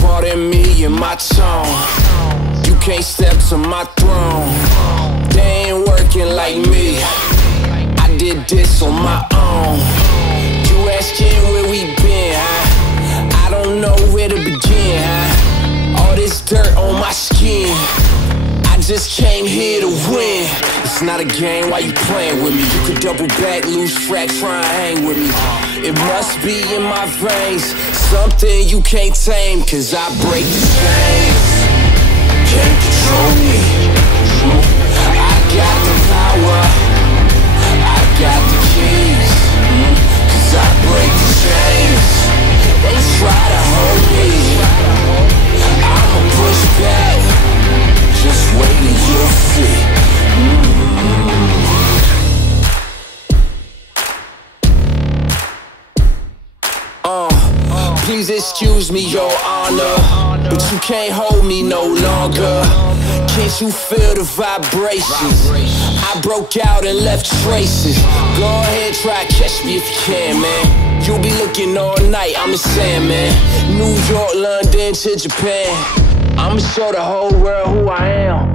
Pardon me and my tone. You can't step to my throne. They ain't working like me. I did this on my own. You asking where we been, huh? I don't know where to begin, huh? All this dirt on my skin. I just came here to win. It's not a game, why you playing with me? You could double back, lose track, try and hang with me. It must be in my veins, something you can't tame. Cause I break the chains, can't control me. I got the power, I got the keys. Cause I break the chains, they try to hold me. I'ma push back, just wait and you'll see. Please excuse me, your honor, but you can't hold me no longer. Can't you feel the vibrations? I broke out and left traces. Go ahead, try to catch me if you can, man. You'll be looking all night, I'm the Sandman. New York, London to Japan. I'ma show the whole world who I am.